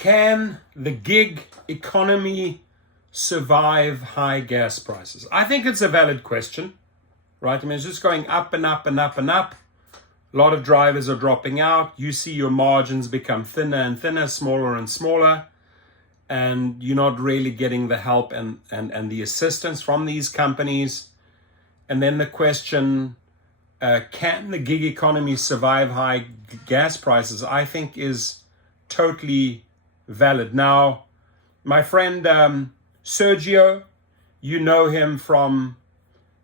Can the gig economy survive high gas prices? I think it's a valid question, right? I mean, it's just going up and up and up and up. A lot of drivers are dropping out. You see your margins become thinner and thinner, smaller and smaller, and you're not really getting the help and the assistance from these companies. And then the question, can the gig economy survive high gas prices, I think is totally valid. Now, my friend Sergio, you know him from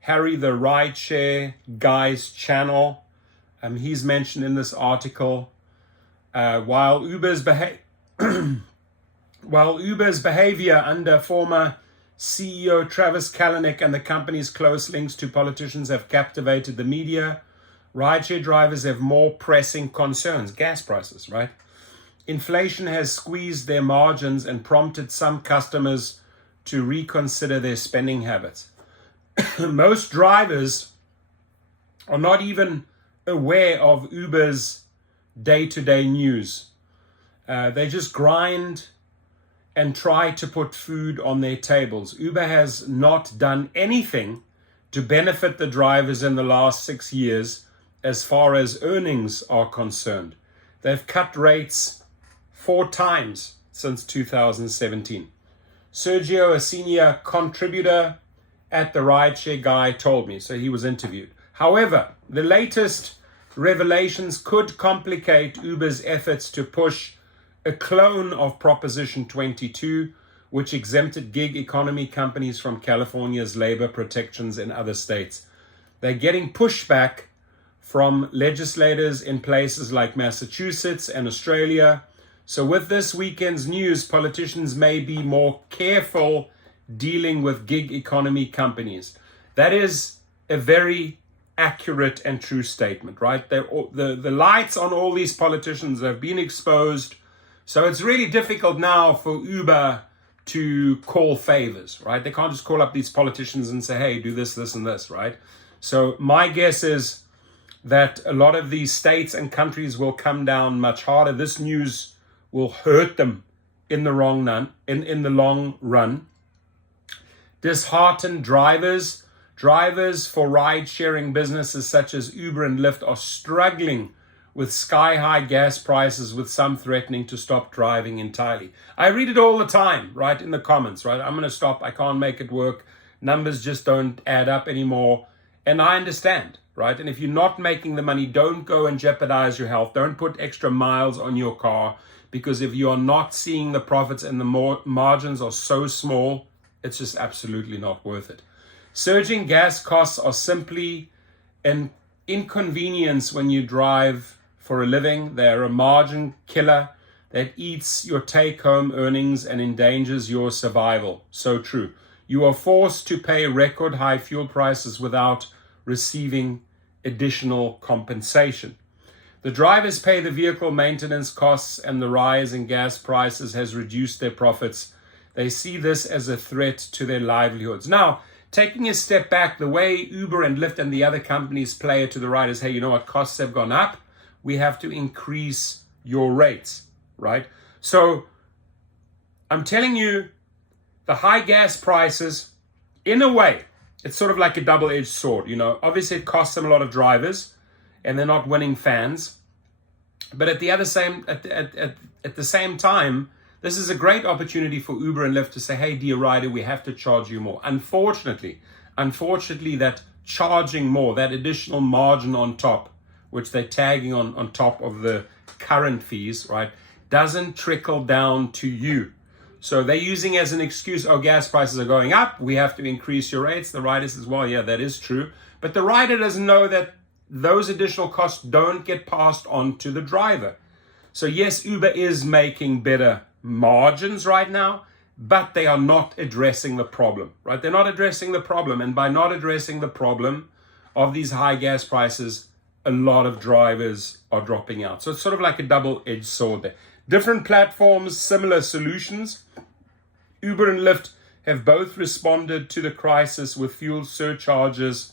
Harry the Rideshare Guy's channel. He's mentioned in this article, while Uber's behavior under former CEO Travis Kalanick and the company's close links to politicians have captivated the media, rideshare drivers have more pressing concerns. Gas prices, right? Inflation has squeezed their margins and prompted some customers to reconsider their spending habits. Most drivers are not even aware of Uber's day-to-day news. They just grind and try to put food on their tables. Uber has not done anything to benefit the drivers in the last 6 years as far as earnings are concerned. They've cut rates 4 times since 2017. Sergio, a senior contributor at the Rideshare Guy, told me, so he was interviewed. However, the latest revelations could complicate Uber's efforts to push a clone of Proposition 22, which exempted gig economy companies from California's labor protections in other states. They're getting pushback from legislators in places like Massachusetts and Australia. So with this weekend's news, politicians may be more careful dealing with gig economy companies. That is a very accurate and true statement, right? The lights on all these politicians have been exposed. So it's really difficult now for Uber to call favors, right? They can't just call up these politicians and say, hey, do this, this, and this, right? So my guess is that a lot of these states and countries will come down much harder. This news will hurt them in the long run. Disheartened drivers for ride-sharing businesses such as Uber and Lyft are struggling with sky-high gas prices, with some threatening to stop driving entirely. I read it all the time, right, in the comments, right? I'm going to stop. I can't make it work. Numbers just don't add up anymore. And I understand, right? And if you're not making the money, don't go and jeopardize your health. Don't put extra miles on your car, because if you are not seeing the profits and the margins are so small, it's just absolutely not worth it. Surging gas costs are simply an inconvenience when you drive for a living. They're a margin killer that eats your take-home earnings and endangers your survival. So true. You are forced to pay record high fuel prices without receiving additional compensation. The drivers pay the vehicle maintenance costs, and the rise in gas prices has reduced their profits. They see this as a threat to their livelihoods. Now, taking a step back, the way Uber and Lyft and the other companies play it to the right is, hey, you know what, costs have gone up. We have to increase your rates, right? So I'm telling you, the high gas prices, in a way, it's sort of like a double-edged sword. You know, obviously it costs them a lot of drivers, and they're not winning fans. But at the same time, this is a great opportunity for Uber and Lyft to say, hey, dear rider, we have to charge you more. Unfortunately, that charging more, that additional margin on top, which they're tagging on top of the current fees, right, doesn't trickle down to you. So they're using as an excuse, oh, gas prices are going up, we have to increase your rates. The rider says, well, yeah, that is true. But the rider doesn't know that those additional costs don't get passed on to the driver. So yes, Uber is making better margins right now, but they are not addressing the problem, right? They're not addressing the problem. And by not addressing the problem of these high gas prices, a lot of drivers are dropping out. So it's sort of like a double-edged sword there. Different platforms, similar solutions. Uber and Lyft have both responded to the crisis with fuel surcharges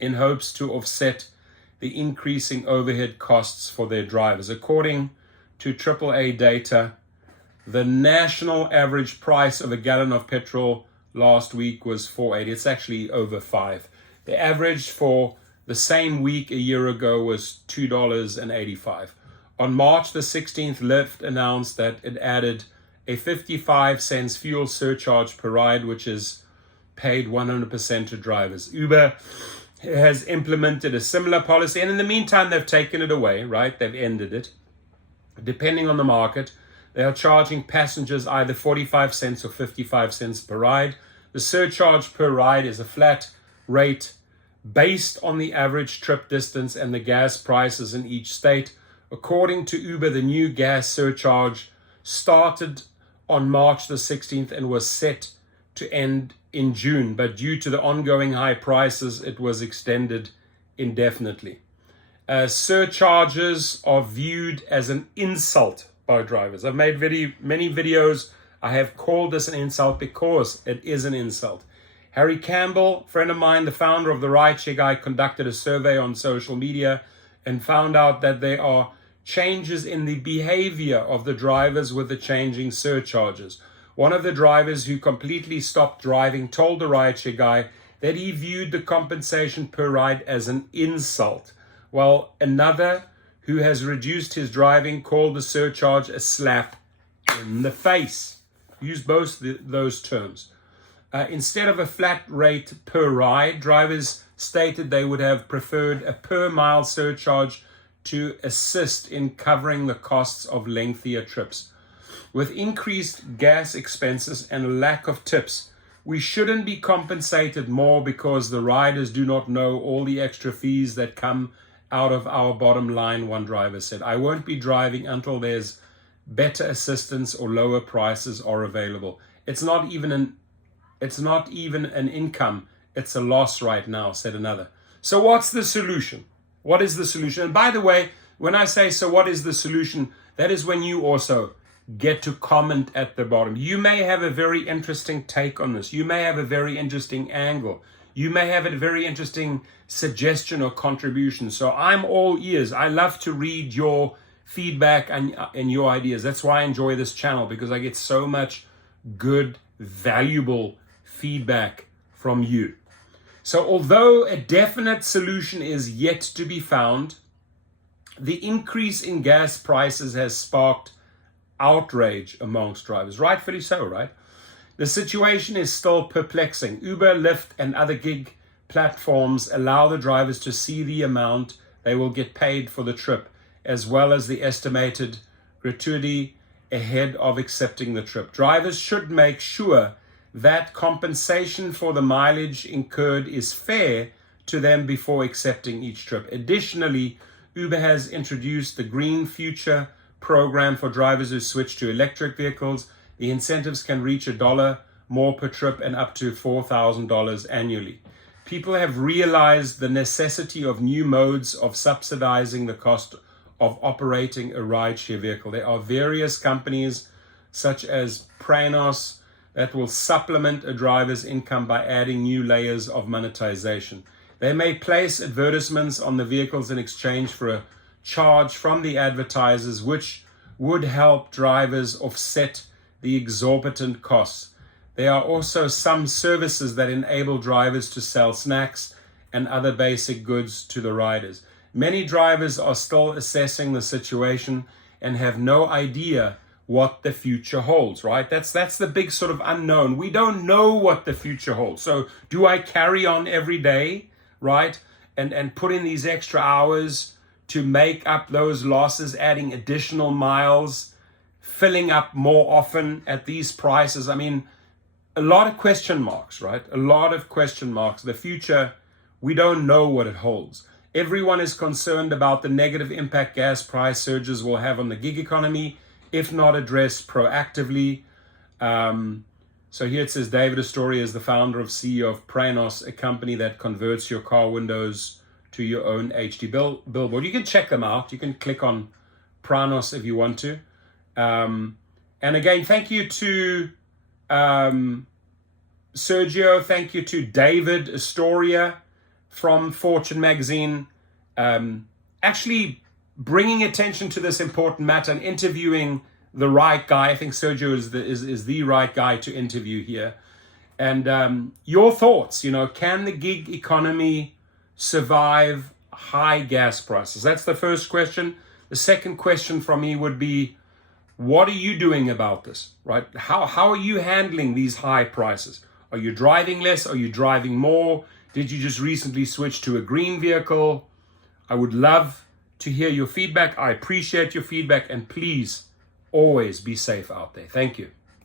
in hopes to offset the increasing overhead costs for their drivers. According to AAA data, The national average price of a gallon of petrol last week was $4.80. It's actually over $5. The average for the same week a year ago was $2.85. On March the 16th, Lyft announced that it added a 55 cents fuel surcharge per ride, which is paid 100% to drivers. Uber has implemented a similar policy, and in the meantime, they've taken it away, right? They've ended it. Depending on the market, they are charging passengers either 45 cents or 55 cents per ride. The surcharge per ride is a flat rate based on the average trip distance and the gas prices in each state. According to Uber, the new gas surcharge started on March the 16th and was set to end in June, but due to the ongoing high prices, it was extended indefinitely. Surcharges are viewed as an insult by drivers. I've made many videos. I have called this an insult because it is an insult. Harry Campbell, friend of mine, the founder of the Rideshare Guy, conducted a survey on social media and found out that there are changes in the behavior of the drivers with the changing surcharges. One of the drivers who completely stopped driving told the Rideshare Guy that he viewed the compensation per ride as an insult, while another who has reduced his driving called the surcharge a slap in the face. Use both those terms. Instead of a flat rate per ride, drivers stated they would have preferred a per mile surcharge to assist in covering the costs of lengthier trips. With increased gas expenses and a lack of tips, we shouldn't be compensated more because the riders do not know all the extra fees that come out of our bottom line, one driver said. I won't be driving until there's better assistance or lower prices are available. It's not even an income, it's a loss right now, said another. So what's the solution? What is the solution? And by the way, when I say, so what is the solution? That is when you also get to comment at the bottom. You may have a very interesting take on this. You may have a very interesting angle. You may have a very interesting suggestion or contribution. So I'm all ears. I love to read your feedback and your ideas. That's why I enjoy this channel, because I get so much good, valuable feedback from you. So although a definite solution is yet to be found, the increase in gas prices has sparked outrage amongst drivers. Rightfully so, right? The situation is still perplexing. Uber, Lyft, and other gig platforms allow the drivers to see the amount they will get paid for the trip, as well as the estimated gratuity ahead of accepting the trip. Drivers should make sure that compensation for the mileage incurred is fair to them before accepting each trip. Additionally, Uber has introduced the Green Future program for drivers who switch to electric vehicles. The incentives can reach $1 more per trip and up to $4,000 annually. People have realized the necessity of new modes of subsidizing the cost of operating a rideshare vehicle. There are various companies such as Pranos that will supplement a driver's income by adding new layers of monetization. They may place advertisements on the vehicles in exchange for a charge from the advertisers, which would help drivers offset the exorbitant costs. There are also some services that enable drivers to sell snacks and other basic goods to the riders. Many drivers are still assessing the situation and have no idea what the future holds, right? That's the big sort of unknown. We don't know what the future holds. So do I carry on every day, right? And put in these extra hours to make up those losses, adding additional miles, filling up more often at these prices? I mean, a lot of question marks, right? A lot of question marks. The future, we don't know what it holds. Everyone is concerned about the negative impact gas price surges will have on the gig economy if not addressed proactively. So here it says, David Astoria is the founder of CEO of Pranos, a company that converts your car windows to your own HD billboard. You can check them out. You can click on Pranos if you want to. And again, thank you to Sergio. Thank you to David Astoria from Fortune magazine. Actually bringing attention to this important matter and interviewing the right guy. I think Sergio is the right guy to interview here. And your thoughts, can the gig economy survive high gas prices? That's the first question. The second question from me would be, what are you doing about this, right? How are you handling these high prices? Are you driving less? Are you driving more? Did you just recently switch to a green vehicle? I would love to hear your feedback. I appreciate your feedback, and please always be safe out there. Thank you.